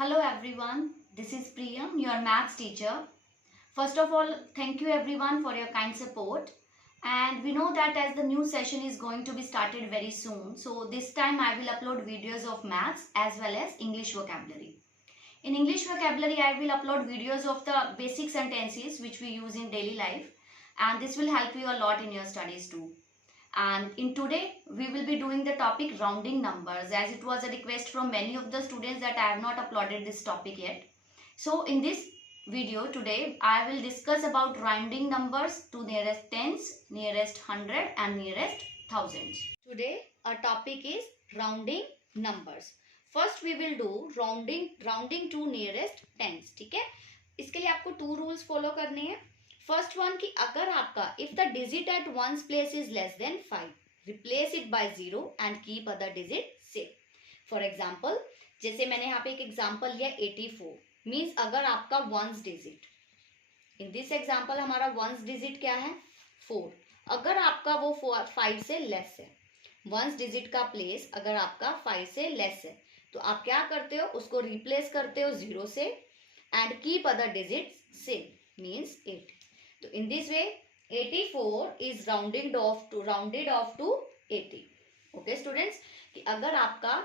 Hello everyone, this is Priyam, your maths teacher. First of all, thank you everyone for your kind support. And we know that as the new session is going to be started very soon, so this time I will upload videos of maths as well as English vocabulary. In English vocabulary, I will upload videos of the basic sentences which we use in daily life, and this will help you a lot in your studies too. And in today we will be doing the topic rounding numbers, as it was a request from many of the students that I have not uploaded this topic yet. So in this video today I will discuss about rounding numbers to nearest tens, nearest hundred and nearest thousands. Today our topic is rounding numbers. First we will do rounding to nearest tens. ठीक है, इसके लिए आपको to rules follow करने हैं. First one कि अगर आपका if the digit at once place is less than 5, replace it by 0 and keep other digit same. For example, जैसे मैंने यहाँ पे एक एग्जांपल लिया 84, मींस अगर आपका ones digit, in this example हमारा वंस डिजिट क्या है 4, अगर आपका वो 5 से लेस है, वंस डिजिट का प्लेस अगर आपका 5 से लेस है, तो आप क्या करते हो, उसको रिप्लेस करते हो 0 से and keep other digit same, means 8. तो in this way 84 is rounded off to 80. Okay students, कि अगर आपका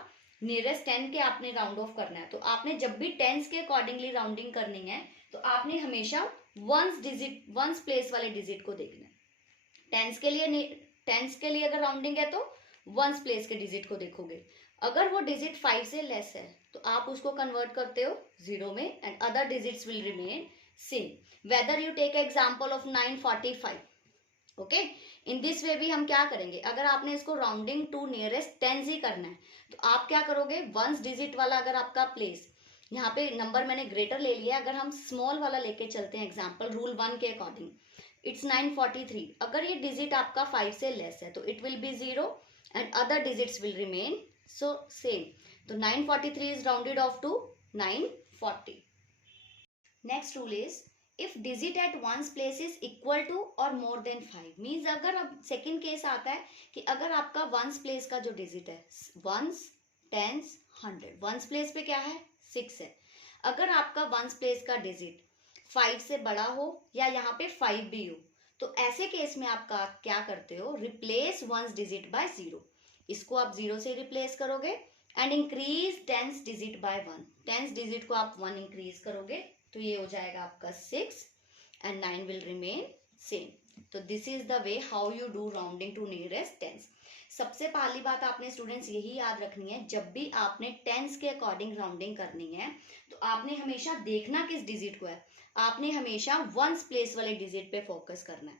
नियरेस्ट 10 के आपने राउंड ऑफ करना है, तो आपने जब भी टेंस के अकॉर्डिंगली राउंडिंग करनी है, तो आपने हमेशा वंस प्लेस वाले डिजिट को देखना है. टेंस के लिए अगर राउंडिंग है तो वंस प्लेस के डिजिट को देखोगे. अगर वो डिजिट 5 से लेस है तो आप उसको कन्वर्ट करते हो 0 में and other digits will remain same. whether you take example of 945. Okay, in this वे भी हम क्या करेंगे, अगर आपने इसको राउंडिंग टू नियरेस्ट टेंस ही करना है, तो आप क्या करोगे, वंस डिजिट वाला अगर आपका प्लेस, यहाँ पे नंबर मैंने ग्रेटर ले लिया, अगर हम स्मॉल वाला लेके चलते हैं एग्जांपल रूल 1 के अकॉर्डिंग, इट्स 943. अगर ये डिजिट आपका 5 से लेस है तो it will be 0 and other digits will remain so same. तो 943 is rounded off to 940. Next rule is if digit at once place is equal to और more then 5, means अगर अब सेकेंड केस आता है कि अगर आपका वंस प्लेस का जो डिजिट है, वंस, टेंस, 100, वंस प्लेस पे क्या है 6 है, अगर आपका वंस प्लेस का डिजिट 5 से बड़ा हो या यहाँ पे 5 भी हो, तो ऐसे केस में आप क्या करते हो, रिप्लेस वंस डिजिट बाय 0. इसको आप 0 से रिप्लेस करोगे and increase tens digit bye 1. Tens digit को आप 1 इंक्रीज करोगे, तो ये हो जाएगा आपका 6 एंड 9 विल रिमेन सेम. तो this is the way how you do rounding to nearest tens. सबसे पहली बात आपने स्टूडेंट्स यही याद रखनी है, जब भी आपने टेंस के अकॉर्डिंग राउंडिंग करनी है, तो आपने हमेशा देखना किस डिजिट को है, आपने हमेशा वंस प्लेस वाले डिजिट पे फोकस करना है.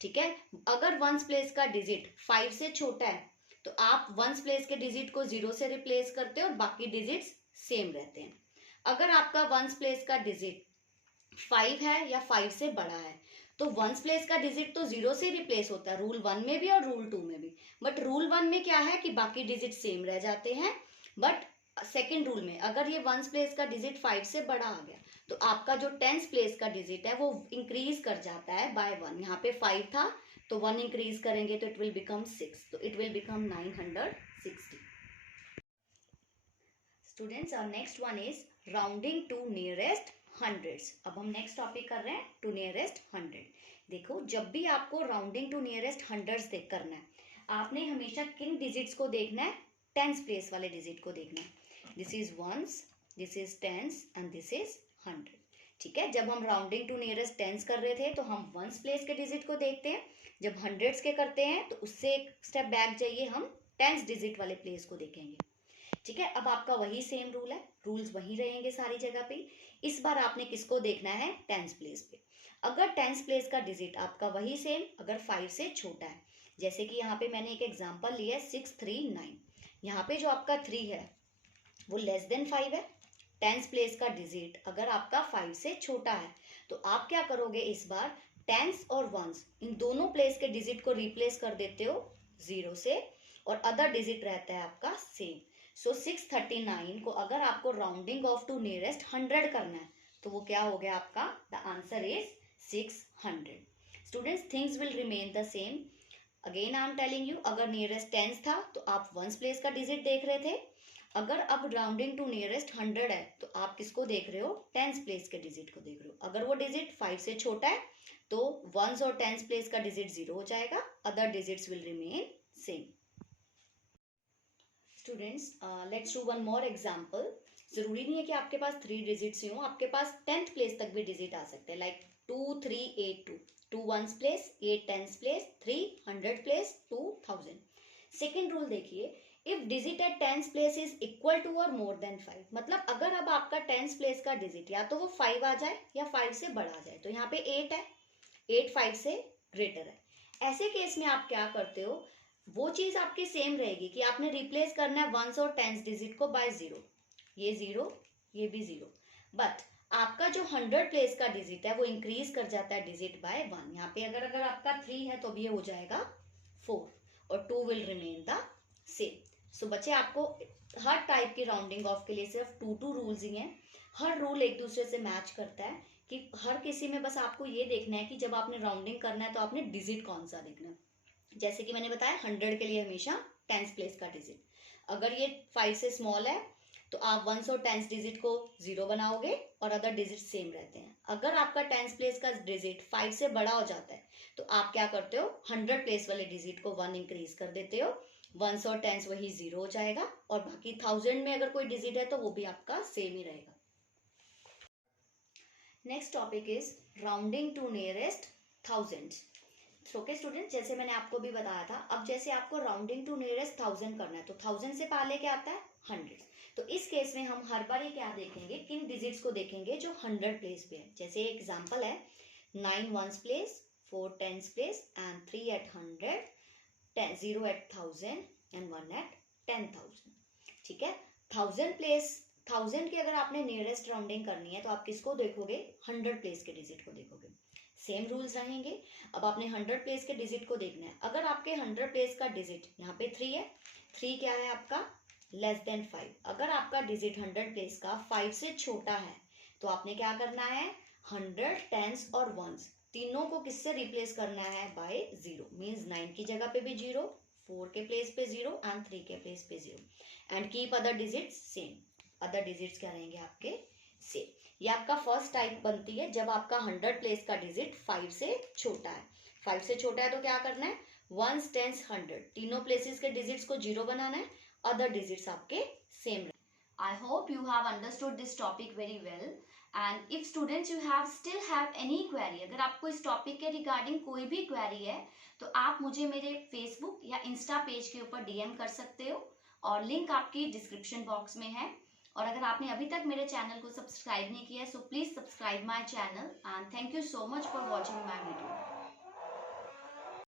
ठीक है, अगर वंस प्लेस का डिजिट 5 से छोटा है तो आप वंस प्लेस के डिजिट को 0 से रिप्लेस करते हो और बाकी डिजिट्स सेम रहते हैं. अगर आपका वंस प्लेस का डिजिट 5 है या 5 से बड़ा है, तो वंस प्लेस का डिजिट तो 0 से रिप्लेस होता है, रूल 1 में भी और रूल 2 में भी. बट रूल 1 में क्या है कि बाकी डिजिट सेम रह जाते हैं, बट सेकेंड रूल में अगर ये वंस प्लेस का डिजिट 5 से बड़ा आ गया, तो आपका जो टेंस प्लेस का डिजिट है वो इंक्रीज कर जाता है बाय 1. यहाँ पे 5 था तो 1 इंक्रीज करेंगे तो इट विल बिकम 6, तो it will become 960. Students, our next one is rounding to nearest hundreds. अब हम नेक्स्ट टॉपिक कर रहे हैं टू नियरेस्ट 100. देखो, जब भी आपको राउंडिंग टू नियरेस्ट हंड्रेड्स देख करना है, आपने हमेशा किन डिजिट्स को देखना है, टेंस प्लेस वाले डिजिट को देखना है. This is ones, this is tens and this is 100. ठीक है, जब हम राउंडिंग टू नियरेस्ट टेंस कर रहे थे तो हम वंस प्लेस के डिजिट को देखते हैं, जब हंड्रेड्स के करते हैं तो उससे एक स्टेप बैक जाइए, हम टेंस डिजिट वाले प्लेस को देखेंगे. ठीक है, अब आपका वही सेम रूल है, रूल्स वही रहेंगे सारी जगह पे. इस बार आपने किसको देखना है, टेंस प्लेस पे. अगर टेंस प्लेस का डिजिट आपका वही सेम अगर 5 से छोटा है, जैसे कि यहाँ पे मैंने एक एग्जांपल लिया है 639, यहाँ पे जो आपका 3 है वो लेस देन 5 है. टेंस प्लेस का डिजिट अगर आपका 5 से छोटा है, तो आप क्या करोगे, इस बार टेंस और वंस इन दोनों प्लेस के डिजिट को रिप्लेस कर देते हो 0 से और अदर डिजिट रहता है आपका सेम. सो 639 को अगर आपको राउंडिंग ऑफ टू नियरेस्ट 100 करना है, तो वो क्या हो गया आपका, the answer is 600. Students, things will remain the same. Again I am telling you, अगर नियरेस्ट टेंस था तो आप वंस प्लेस का डिजिट देख रहे थे, अगर अब राउंडिंग टू नियरेस्ट 100 है तो आप किसको देख रहे हो, टेंस प्लेस के डिजिट को देख रहे हो। अगर वो डिजिट 5 से छोटा है तो वंस और टेंस प्लेस का डिजिट 0 हो जाएगा, other digits will remain same. Students, let's do one more example. जरूरी नहीं है कि आपके पास 3 डिजिट्स ही हो, आपके पास 10th प्लेस तक भी डिजिट आ सकते हैं, like 2 3 8 2, 2 1s place, 8 10s place, 3 100 place, 2 1000। Second rule देखिए, if digit at tens place is equal to और मोर देन 5, मतलब अगर अब आपका टेंस प्लेस का डिजिट या तो वो 5 आ जाए या 5 से बड़ा आ जाए, तो यहाँ पे 8 है, 8 5 से ग्रेटर है, ऐसे केस में आप क्या करते हो, वो चीज आपकी सेम रहेगी कि आपने रिप्लेस करना है वंस और टेंस डिजिट को बाय 0, ये 0, ये भी 0, बट आपका जो 100 प्लेस का डिजिट है वो इंक्रीज कर जाता है डिजिट बाय 1। यहाँ पे अगर आपका 3 है तो भी ये हो जाएगा 4 और 2 विल रिमेन द सेम। सो बच्चे, आपको हर टाइप की राउंडिंग ऑफ के लिए सिर्फ 2 रूल्स ही हैं, हर रूल एक दूसरे से मैच करता है कि हर किसी में बस आपको ये देखना है कि जब आपने राउंडिंग करना है तो आपने डिजिट कौन सा देखना है। जैसे कि मैंने बताया 100 के लिए हमेशा टेंस प्लेस का डिजिट, अगर ये 5 से स्मॉल है तो आप वंस और टेंस डिजिट को 0 बनाओगे और अदर डिजिट सेम रहते हैं। अगर आपका टेंस प्लेस का डिजिट 5 से बड़ा हो जाता है तो आप क्या करते हो, 100 प्लेस वाले डिजिट को 1 इंक्रीज कर देते हो, वंस और टेंस वही 0 हो जाएगा और बाकी 1000 में अगर कोई डिजिट है तो वो भी आपका सेम ही रहेगा। Next topic is rounding to nearest 1000। Okay student, जैसे मैंने आपको भी बताया था, अब जैसे आपको राउंडिंग टू नियरेस्ट 1000 करना है तो 1000 से पहले क्या आता है, 100। तो इस केस में हम हर बार ये क्या देखेंगे, किन डिजिट्स को देखेंगे जो 100 प्लेस पे है। जैसे एग्जांपल है 9 1s place, 4 10s place and 3 at 100, 0 at 1000 and 1 at 10,000। ठीक है, 1000 प्लेस, 1000 की अगर आपने नियरेस्ट राउंडिंग करनी है तो आप किसको देखोगे, 100 प्लेस के डिजिट को देखोगे। सेम रूल्स रहेंगे। अब आपने 100 प्लेस के डिजिट को देखना है, अगर आपके 100 प्लेस का डिजिट यहाँ पे 3 है, 3 क्या है आपका, लेस देन 5। अगर आपका डिजिट 100 प्लेस का 5 से छोटा है तो आपने क्या करना है, 100 टेंस और वंस तीनों को किससे रिप्लेस करना है, बाय 0। मीन्स 9 की जगह पे भी 0, 4 के प्लेस पे 0 एंड 3 के प्लेस पे 0 and keep other digits same. Other digits क्या रहेंगे आपके, सेम। ये आपका फर्स्ट टाइप बनती है जब आपका 100 प्लेस का डिजिट 5 से छोटा है। 5 से छोटा है तो क्या करना है, वंस टेंस 100 तीनों प्लेसेस के डिजिट्स को 0 बनाना है, अदर डिजिट्स आपके same. I hope you have understood this topic very well, and if students you have still have any query, अगर आपको इस टॉपिक के रिगार्डिंग कोई भी क्वेरी है तो आप मुझे मेरे फेसबुक या इंस्टा पेज के ऊपर DM कर सकते हो और लिंक आपकी डिस्क्रिप्शन बॉक्स में है। और अगर आपने अभी तक मेरे चैनल को सब्सक्राइब नहीं किया है so please subscribe my channel and thank you so much for watching my video.